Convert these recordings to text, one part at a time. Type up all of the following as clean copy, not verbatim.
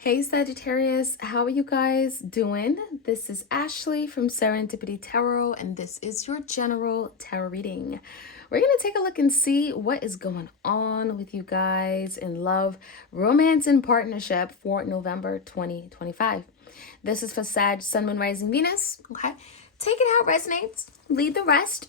Hey Sagittarius, how are you guys doing? This is Ashley from Serendipity Tarot, and this is your general tarot reading. We're going to take a look and see what is going on with you guys in love, romance, and partnership for November 2025. This is for Sag, Sun, Moon, Rising, Venus. Okay, take it how it resonates. Leave the rest.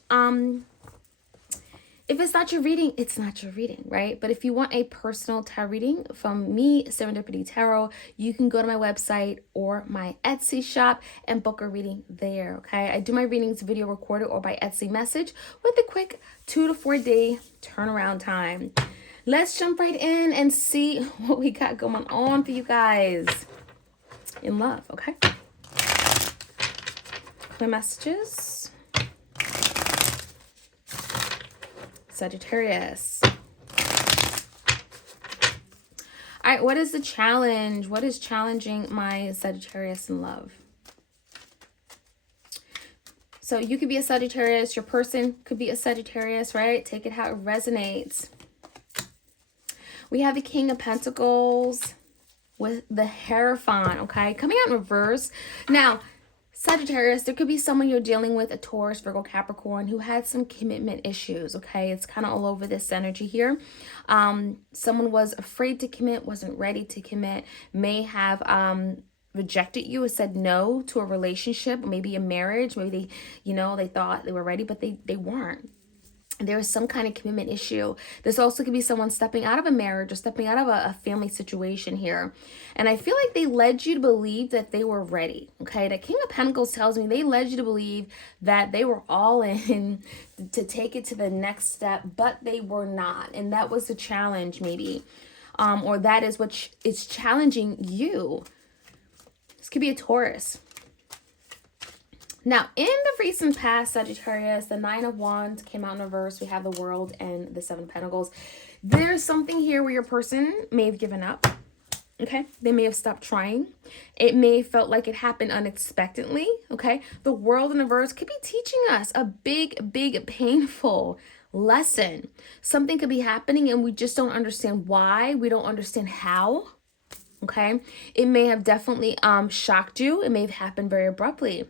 If it's not your reading, it's not your reading, right? But if you want a personal tarot reading from me, Serendipity Tarot, you can go to my website or my Etsy shop and book a reading there, okay? I do my readings video recorded or by Etsy message with a quick 2 to 4 day turnaround time. Let's jump right in and see what we got going on for you guys in love, okay? Clear messages. Sagittarius. All right, what is the challenge? What is challenging my Sagittarius in love? So you could be a Sagittarius, your person could be a Sagittarius, right? Take it how it resonates. We have the King of Pentacles with the Hierophant, okay? Coming out in reverse. Now, Sagittarius, there could be someone you're dealing with, a Taurus, Virgo, Capricorn, who had some commitment issues, okay? It's kind of all over this energy here. Someone was afraid to commit, wasn't ready to commit, may have rejected you or said no to a relationship, maybe a marriage. Maybe they thought they were ready, but they weren't. There is some kind of commitment issue. This also could be someone stepping out of a marriage or stepping out of a family situation here. And I feel like they led you to believe that they were ready. Okay, the King of Pentacles tells me they led you to believe that they were all in to take it to the next step, but they were not. And that was the challenge maybe. Or that is what is challenging you. This could be a Taurus. Now, in the recent past, Sagittarius, the Nine of Wands came out in reverse. We have the World and the Seven of Pentacles. There's something here where your person may have given up. Okay, they may have stopped trying. It may have felt like it happened unexpectedly. Okay, the World in reverse could be teaching us a big, painful lesson. Something could be happening and we just don't understand why. We don't understand how. Okay, it may have definitely shocked you. It may have happened very abruptly.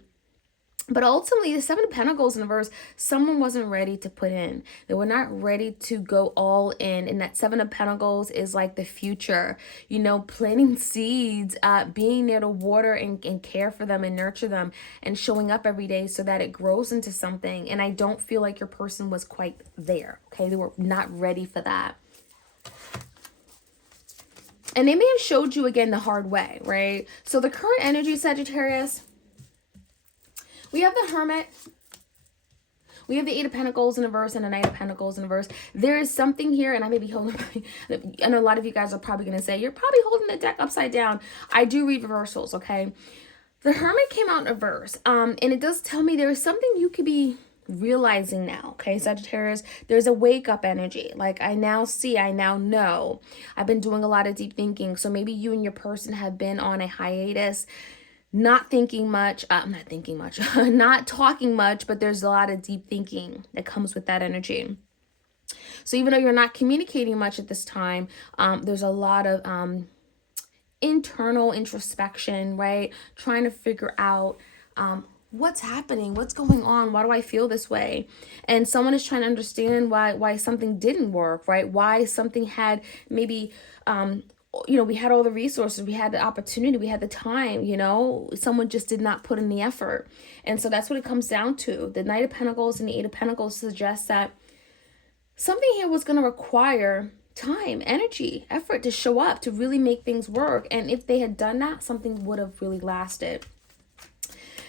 But ultimately, the Seven of Pentacles in reverse, someone wasn't ready to put in. They were not ready to go all in. And that Seven of Pentacles is like the future, planting seeds, being there to water and care for them and nurture them and showing up every day so that it grows into something. And I don't feel like your person was quite there. Okay, they were not ready for that. And they may have showed you again the hard way, right? So the current energy, Sagittarius, we have the Hermit. We have the Eight of Pentacles in reverse and the Knight of Pentacles in reverse. There is something here, and I may be holding, I know a lot of you guys are probably going to say, you're probably holding the deck upside down. I do read reversals, okay? The Hermit came out in reverse, and it does tell me there is something you could be realizing now, okay, Sagittarius? There's a wake-up energy. Like, I now see, I now know. I've been doing a lot of deep thinking, so maybe you and your person have been on a hiatus, not talking much, but there's a lot of deep thinking that comes with that energy. So even though you're not communicating much at this time, there's a lot of internal introspection, right? Trying to figure out what's happening, what's going on, why do I feel this way? And someone is trying to understand why something didn't work, right? Why something had maybe we had all the resources, we had the opportunity, we had the time, someone just did not put in the effort. And so that's what it comes down to. The Knight of Pentacles and the Eight of Pentacles suggest that something here was going to require time, energy, effort to show up, to really make things work. And if they had done that, something would have really lasted.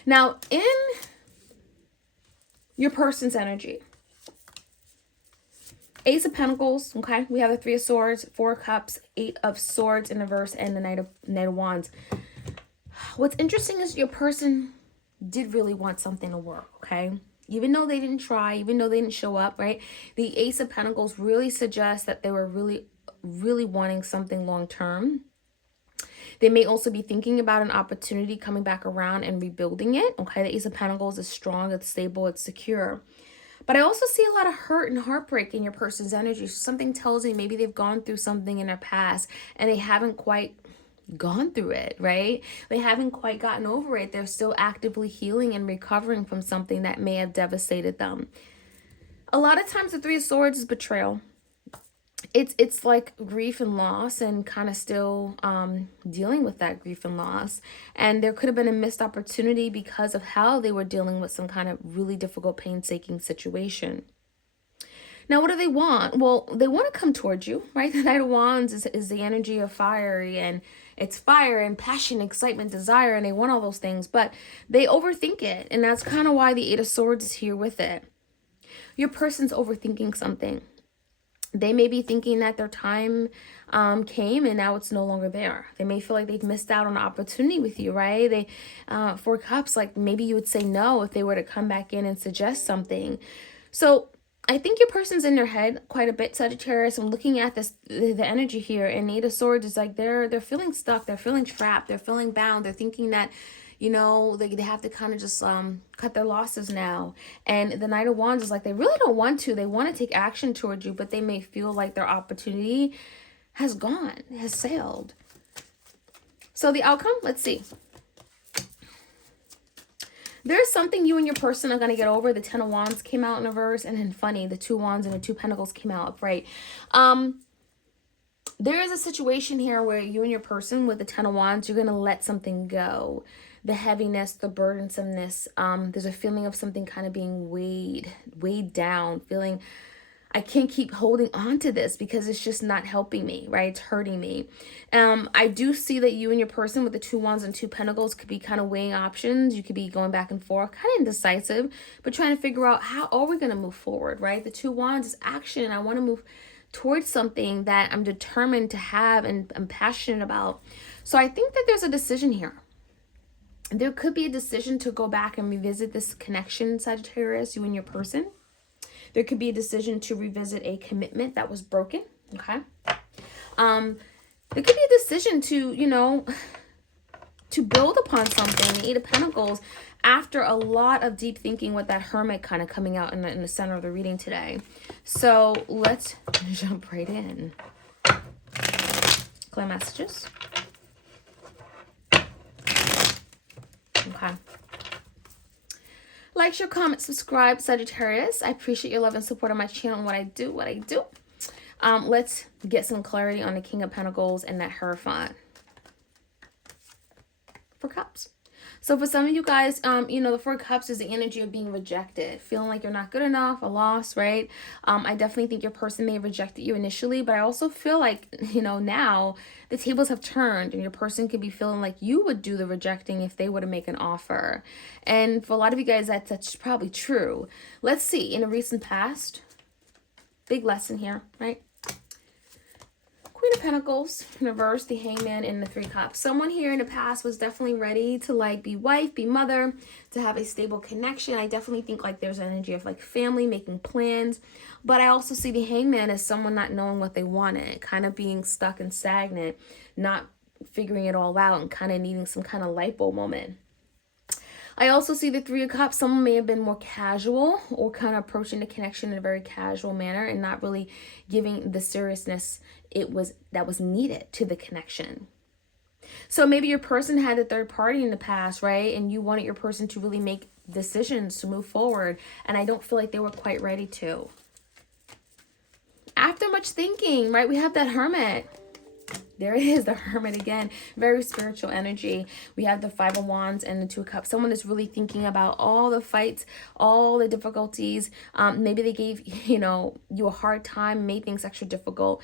Now, in your person's energy, Ace of Pentacles, okay? We have the Three of Swords, Four of Cups, Eight of Swords in reverse, and the Knight of Wands. What's interesting is your person did really want something to work, okay? Even though they didn't try, even though they didn't show up, right? The Ace of Pentacles really suggests that they were really wanting something long-term. They may also be thinking about an opportunity coming back around and rebuilding it, okay? The Ace of Pentacles is strong, it's stable, it's secure. But I also see a lot of hurt and heartbreak in your person's energy. Something tells me maybe they've gone through something in their past and they haven't quite gone through it, right? They haven't quite gotten over it. They're still actively healing and recovering from something that may have devastated them. A lot of times the Three of Swords is betrayal. It's like grief and loss, and kind of still dealing with that grief and loss. And there could have been a missed opportunity because of how they were dealing with some kind of really difficult, painstaking situation. Now, what do they want? Well, they want to come towards you, right? The Knight of Wands is the energy of fire, and it's fire and passion, excitement, desire, and they want all those things, but they overthink it. And that's kind of why the Eight of Swords is here with it. Your person's overthinking something. They may be thinking that their time came and now it's no longer there. They may feel like they've missed out on an opportunity with you, right? They, Four Cups, like maybe you would say no if they were to come back in and suggest something. So I think your person's in their head quite a bit, Sagittarius. I'm looking at this, the energy here, and Eight of Swords is like they're feeling stuck, they're feeling trapped, they're feeling bound, they're thinking that, you know, they have to kind of just cut their losses now. And the Knight of Wands is like they really don't want to. They want to take action towards you, but they may feel like their opportunity has gone, has sailed. So the outcome, let's see. There's something you and your person are going to get over. The Ten of Wands came out in reverse, and then funny, the Two Wands and the Two Pentacles came out upright. There is a situation here where you and your person with the Ten of Wands, you're going to let something go. The heaviness, the burdensomeness, there's a feeling of something kind of being weighed down, feeling I can't keep holding on to this because it's just not helping me, right? It's hurting me. I do see that you and your person with the Two Wands and Two Pentacles could be kind of weighing options. You could be going back and forth, kind of indecisive, but trying to figure out how are we going to move forward, right? The Two Wands is action. I want to move towards something that I'm determined to have and I'm passionate about. So I think that there's a decision here. There could be a decision to go back and revisit this connection, Sagittarius, you and your person. There could be a decision to revisit a commitment that was broken, okay? There could be a decision to, you know, to build upon something. The Eight of Pentacles, after a lot of deep thinking with that Hermit kind of coming out in the center of the reading today. So let's jump right in. Clear messages. Okay. Like, share, comment, subscribe, Sagittarius. I appreciate your love and support on my channel and what I do. Let's get some clarity on the King of Pentacles and that Hierophant for Cups. So for some of you guys, you know, the Four Cups is the energy of being rejected, feeling like you're not good enough, a loss, right? I definitely think your person may have rejected you initially, but I also feel like, you know, now the tables have turned and your person could be feeling like you would do the rejecting if they were to make an offer. And for a lot of you guys, that's probably true. Let's see, in a recent past, big lesson here, right? Queen of Pentacles, in reverse, the Hangman, and the Three Cups. Someone here in the past was definitely ready to like be wife, be mother, to have a stable connection. I definitely think like there's an energy of like family, making plans. But I also see the Hangman as someone not knowing what they wanted, kind of being stuck and stagnant, not figuring it all out and kind of needing some kind of light bulb moment. I also see the Three of Cups. Someone may have been more casual or kind of approaching the connection in a very casual manner and not really giving the seriousness that was needed to the connection. So maybe your person had a third party in the past, right? And you wanted your person to really make decisions to move forward. And I don't feel like they were quite ready to. After much thinking, right? We have that Hermit. There it is, the Hermit again. Very spiritual energy. We have the Five of Wands and the Two of Cups. Someone is really thinking about all the fights, all the difficulties. Maybe they gave, you a hard time, made things extra difficult.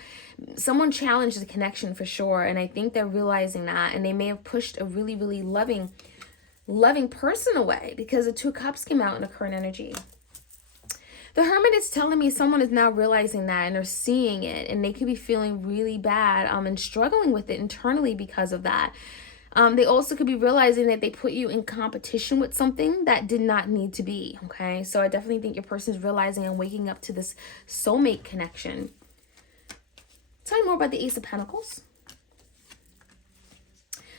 Someone challenged the connection for sure. And I think they're realizing that. And they may have pushed a really, really loving person away because the Two of Cups came out in the current energy. The Hermit is telling me someone is now realizing that and they're seeing it and they could be feeling really bad and struggling with it internally because of that. They also could be realizing that they put you in competition with something that did not need to be, okay? So I definitely think your person is realizing and waking up to this soulmate connection. Tell me more about the Ace of Pentacles.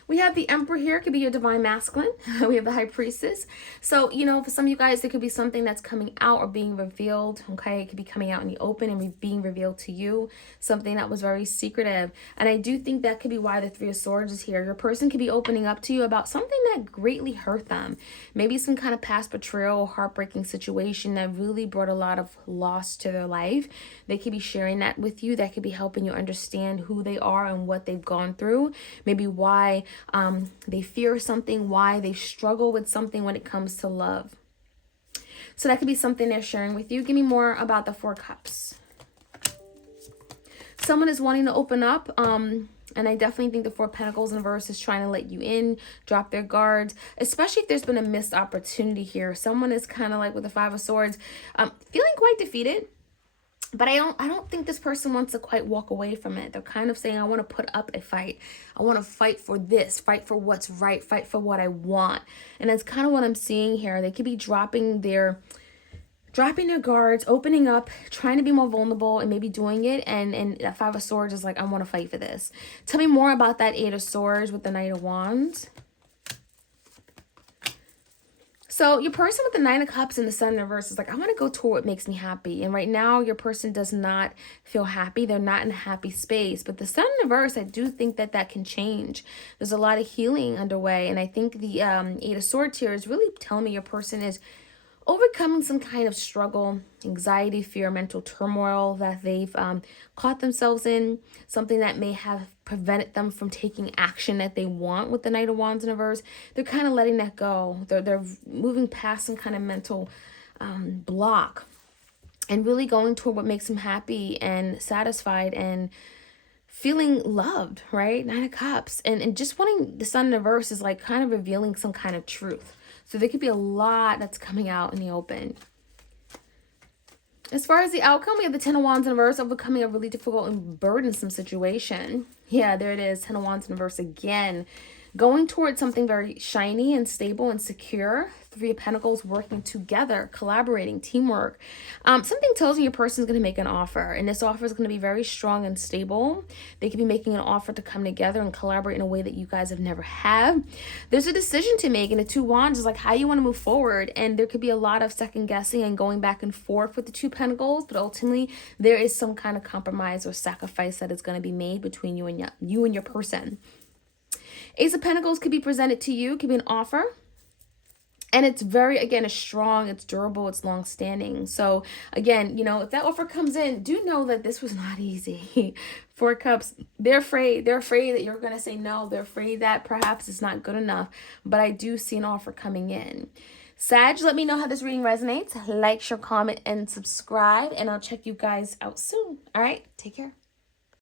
We have the Emperor here. It could be your divine masculine. We have the High Priestess. So, you know, for some of you guys, there could be something that's coming out or being revealed. Okay, it could be coming out in the open and being revealed to you. Something that was very secretive. And I do think that could be why the Three of Swords is here. Your person could be opening up to you about something that greatly hurt them. Maybe some kind of past betrayal, heartbreaking situation that really brought a lot of loss to their life. They could be sharing that with you. That could be helping you understand who they are and what they've gone through. Maybe why they fear something, why they struggle with something when it comes to love. So that could be something they're sharing with you. Give me more about the Four Cups. Someone is wanting to open up, and I definitely think the Four of Pentacles in reverse is trying to let you in, drop their guards, especially if there's been a missed opportunity here. Someone is kind of like with the Five of Swords, feeling quite defeated. But I don't think this person wants to quite walk away from it. They're kind of saying, I want to put up a fight. I want to fight for this, fight for what's right, fight for what I want. And that's kind of what I'm seeing here. They could be dropping their guards, opening up, trying to be more vulnerable and maybe doing it. And that Five of Swords is like, I want to fight for this. Tell me more about that Eight of Swords with the Knight of Wands. So your person with the Nine of Cups and the Sun in reverse is like, I want to go toward what makes me happy. And right now, your person does not feel happy. They're not in a happy space. But the Sun in reverse, I do think that that can change. There's a lot of healing underway. And I think the Eight of Swords here is really telling me your person is overcoming some kind of struggle, anxiety, fear, mental turmoil that they've caught themselves in, something that may have prevented them from taking action that they want with the Knight of Wands in reverse. They're kind of letting that go. They're moving past some kind of mental block and really going toward what makes them happy and satisfied and feeling loved, right? Nine of Cups. And just wanting the Sun in reverse is like kind of revealing some kind of truth. So there could be a lot that's coming out in the open. As far as the outcome, we have the Ten of Wands in reverse, overcoming a really difficult and burdensome situation. Yeah, there it is. Ten of Wands in reverse again. Going towards something very shiny and stable and secure. Three of Pentacles working together, collaborating, teamwork. Something tells me your person is going to make an offer. And this offer is going to be very strong and stable. They could be making an offer to come together and collaborate in a way that you guys have never had. There's a decision to make. And the Two of Wands is like how you want to move forward. And there could be a lot of second guessing and going back and forth with the Two Pentacles. But ultimately, there is some kind of compromise or sacrifice that is going to be made between you and your person. Ace of Pentacles could be presented to you, could be an offer. And it's very, again, it's strong, it's durable, it's long-standing. So, again, you know, if that offer comes in, do know that this was not easy. Four Cups, they're afraid. They're afraid that you're going to say no. They're afraid that perhaps it's not good enough. But I do see an offer coming in. Sag, let me know how this reading resonates. Like, share, comment, and subscribe. And I'll check you guys out soon. All right, take care.